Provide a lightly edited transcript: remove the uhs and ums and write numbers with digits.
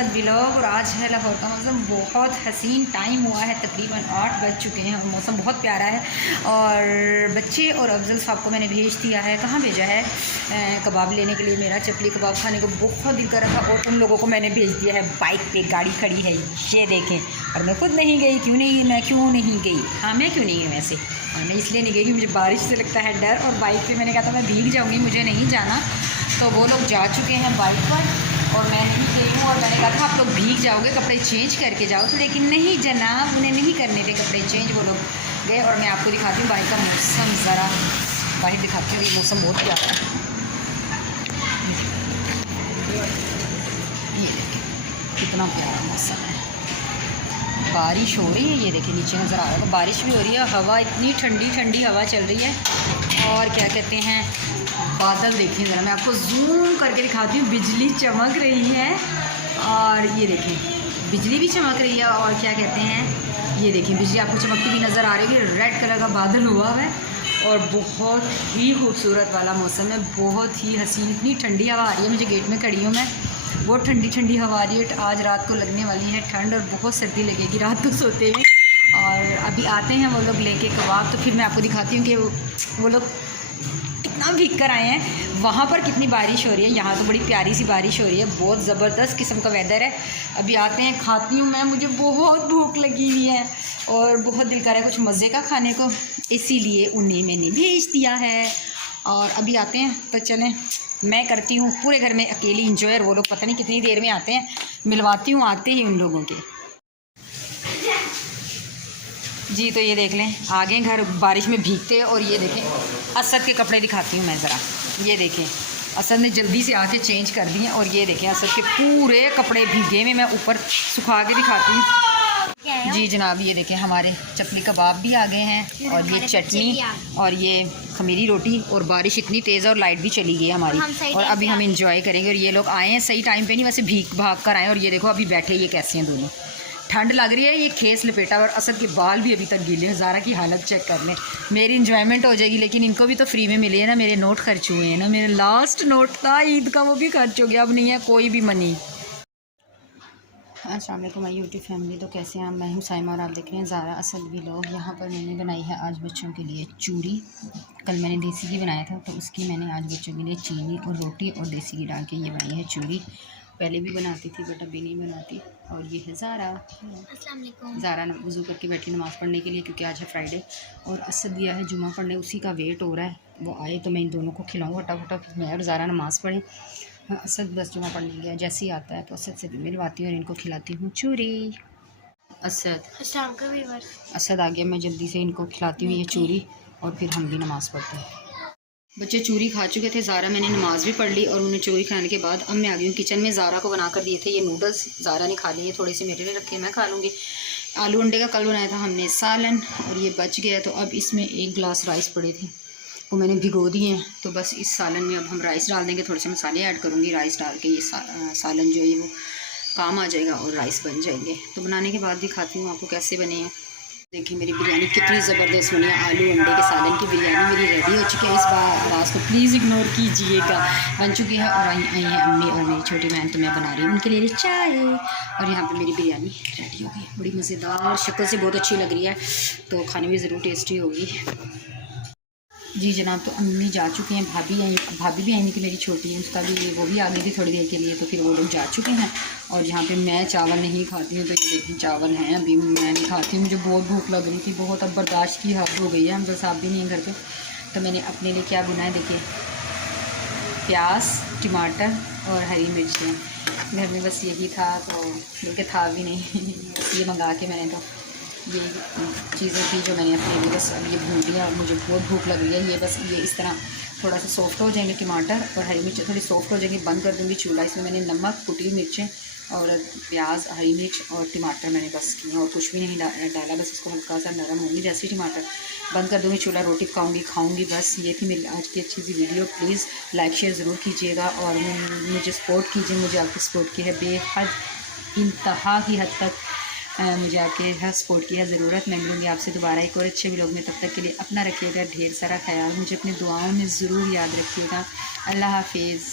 Asad vlog. और आज है लाहौर का मौसम बहुत हसीन। टाइम हुआ है तकरीबन 8 बज चुके हैं और मौसम बहुत प्यारा है। और बच्चे और अफजल साहब को मैंने भेज दिया है। कहाँ भेजा है? कबाब लेने के लिए। मेरा चपली कबाब खाने को बहुत दिल कर रहा था और उन लोगों को मैंने भेज दिया है। बाइक पे गाड़ी खड़ी है, ये देखें। और मैं खुद नहीं गई। क्यों नहीं गई? हाँ, मैं क्यों नहीं गई वैसे? और मैं इसलिए नहीं गई कि मुझे बारिश से लगता है डर। और बाइक पे मैंने कहा था मैं भीग जाऊँगी, मुझे नहीं जाना। तो वो लोग जा चुके हैं बाइक पर और मैं नहीं गई हूँ। और मैंने कहा था आप लोग भीग जाओगे, कपड़े चेंज करके जाओ। तो लेकिन नहीं जनाब, उन्हें नहीं करने थे कपड़े चेंज। वो लोग गए। और मैं आपको दिखाती हूँ बाहर का मौसम, ज़रा बाहर दिखाती हूँ। ये मौसम बहुत प्यारा है, ये देखिए कितना प्यारा मौसम है। बारिश हो रही है, ये देखिए नीचे नज़र आ रहा है। बारिश भी हो रही है, हवा इतनी ठंडी ठंडी हवा चल रही है। और क्या कहते हैं, बादल देखिए ज़रा, मैं आपको जूम करके दिखाती हूँ। बिजली चमक रही है और ये देखिए बिजली भी चमक रही है। और क्या कहते हैं, ये देखिए बिजली आपको चमकती भी नज़र आ रही है। रेड कलर का बादल हुआ है और बहुत ही खूबसूरत वाला मौसम है, बहुत ही हसीन। इतनी ठंडी हवा आ रही है, मुझे गेट में खड़ी हूँ मैं, बहुत ठंडी ठंडी हवा आ रही है। आज रात को लगने वाली है ठंड और बहुत सर्दी लगेगी रात को सोते हुए। और अभी आते हैं वो लोग लेके कबाब, तो फिर मैं आपको दिखाती हूँ कि वो लोग कितना भीग कर आए हैं। वहाँ पर कितनी बारिश हो रही है, यहाँ तो बड़ी प्यारी सी बारिश हो रही है। बहुत ज़बरदस्त किस्म का वेदर है। अभी आते हैं, खाती हूँ मैं, मुझे बहुत भूख लगी हुई है और बहुत दिल कर रहा है कुछ मज़े का खाने को, इसीलिए उन्हें मैंने भेज दिया है। और अभी आते हैं तो चलें, मैं करती हूँ पूरे घर में अकेली इंजॉय। और वो लोग पता नहीं कितनी देर में आते हैं, मिलवाती हूँ आते ही उन लोगों के। जी तो ये देख लें, आगे घर बारिश में भीगते। और ये देखें असद के कपड़े दिखाती हूँ मैं ज़रा, ये देखें असद ने जल्दी से आके चेंज कर दिए। और ये देखें असद के पूरे कपड़े भीगे में, मैं ऊपर सुखा के दिखाती हूँ। जी जनाब, ये देखें हमारे चपली कबाब भी आ गए हैं और ये चटनी और ये खमीरी रोटी। और बारिश इतनी तेज़ है और लाइट भी चली गई है हमारी। और अभी हम इंजॉय करेंगे। और ये लोग आए हैं सही टाइम पे नहीं, वैसे भीग भाग कर आए। और ये देखो अभी बैठे ये कैसे हैं दोनों, ठंड लग रही है, ये खेस लपेटा। और असद के बाल भी अभी तक गीले हैं। ज़ारा की हालत चेक कर लें। मेरी इंजॉयमेंट हो जाएगी, लेकिन इनको भी तो फ्री में मिले है ना, मेरे नोट खर्च हुए हैं ना। मेरे लास्ट नोट था ईद का, वो भी खर्च हो गया, अब नहीं है कोई भी मनी। अस्सलाम वालेकुम माय यूट्यूब फैमिली, तो कैसे हैं आप? मैं हूँ साइमा और आप देख रहे हैं ज़ारा असद व्लॉग। यहाँ पर मैंने बनाई है आज बच्चों के लिए चूरी। कल मैंने देसी घी बनाया था, तो उसकी मैंने आज बच्चों के लिए चीनी और रोटी और देसी घी डाल के ये बनाई है चूरी। पहले भी बनाती थी बट अभी नहीं बनाती। और ये है ज़ारा। अस्सलाम वालेकुम। ज़ारा वज़ू करके बैठी नमाज़ पढ़ने के लिए, क्योंकि आज है फ्राइडे। और असद दिया है जुमा पढ़ने, उसी का वेट हो रहा है, वो आए तो मैं इन दोनों को खिलाऊँ फटाफट, मैं और ज़ारा नमाज़ पढ़ें। असद बस जुमा पढ़ने गया, जैसे ही आता है तो असद से भी मिलवाती हूँ और इनको खिलाती हूँ चूरी। असद आ गया, मैं जल्दी से इनको खिलाती हूँ ये चूरी और फिर हम भी नमाज़ पढ़ते हैं। बच्चे चूरी खा चुके थे, ज़ारा मैंने नमाज़ भी पढ़ ली और उन्हें चूरी खाने के बाद अब मैं आ गई हूँ किचन में। ज़ारा को बना कर दिए थे ये नूडल्स, ज़ारा ने खा लिए, थोड़े से मेरे लिए रखे, मैं खा लूँगी। आलू अंडे का कल बनाया था हमने सालन और ये बच गया। तो अब इसमें 1 गिलास राइस पड़े थे, वो मैंने भिगो दिए हैं। तो बस इस सालन में अब हम राइस डाल देंगे, थोड़े से मसाले ऐड करूँगी। राइस डाल के ये सालन जो है वो काम आ जाएगा और राइस बन जाएंगे। तो बनाने के बाद दिखाती हूँ आपको कैसे बने हैं। देखिए मेरी बिरयानी कितनी ज़बरदस्त बनी है। आलू अंडे के सालन की बिरयानी मेरी रेडी हो चुकी है। इस बार आवाज़ को प्लीज़ इग्नोर कीजिएगा। बन चुकी है और आई हैं अम्मी और मेरी छोटी बहन, तो मैं बना रही हूँ उनके लिए चाय। और यहाँ पे मेरी बिरयानी रेडी हो गई, बड़ी मज़ेदार, शक्ल से बहुत अच्छी लग रही है, तो खाने में ज़रूर टेस्टी होगी। जी जनाब, तो अम्मी जा चुकी हैं, भाभी भी आई थी मेरी छोटी, उसका भी वो भी आ गई थी थोड़ी देर के लिए, तो फिर वो लोग जा चुके हैं। और यहाँ पे मैं चावल नहीं खाती हूँ, तो ये देखिए चावल हैं, अभी मैं नहीं खाती हूँ, मुझे बहुत भूख लग रही थी बहुत, अब बर्दाश्त की हद हो गई है। हमजा साहब भी नहीं है घर पे, तो मैंने अपने लिए क्या बनाया, देखिए प्याज, टमाटर और हरी मिर्चें। घर में बस यही था, तो बल्कि था भी नहीं बस ये मंगा के मैंने, तो ये चीज़ें थी जो मैंने अपने लिए बस अब ये भून दिया। और मुझे बहुत भूख लग रही है। ये बस ये इस तरह थोड़ा सा सॉफ्ट हो जाएंगे, टमाटर और हरी मिर्च थोड़ी सॉफ्ट हो जाएंगी, बंद कर दूँगी चूल्हा। इसमें मैंने नमक, कुटी मिर्चें और प्याज, हरी मिर्च और टमाटर मैंने बस किए और कुछ भी नहीं डाला, बस इसको हल्का सा नरम होंगी जैसे टमाटर, बंद कर दूँगी चूल्हा। रोटी खाऊँगी बस। ये थी मेरी आज की अच्छी सी वीडियो। प्लीज़ लाइक शेयर ज़रूर कीजिएगा और मुझे सपोर्ट कीजिए। मुझे आपकी सपोर्ट की है बेहद, इंतहा की हद तक मुझे आपके सपोर्ट की है ज़रूरत। मैं मिलूँगी आपसे दोबारा एक और अच्छे व्लॉग में, तब तक के लिए अपना रखिएगा ढेर सारा ख्याल, मुझे अपनी दुआओं में ज़रूर याद रखिएगा। अल्लाह हाफिज़।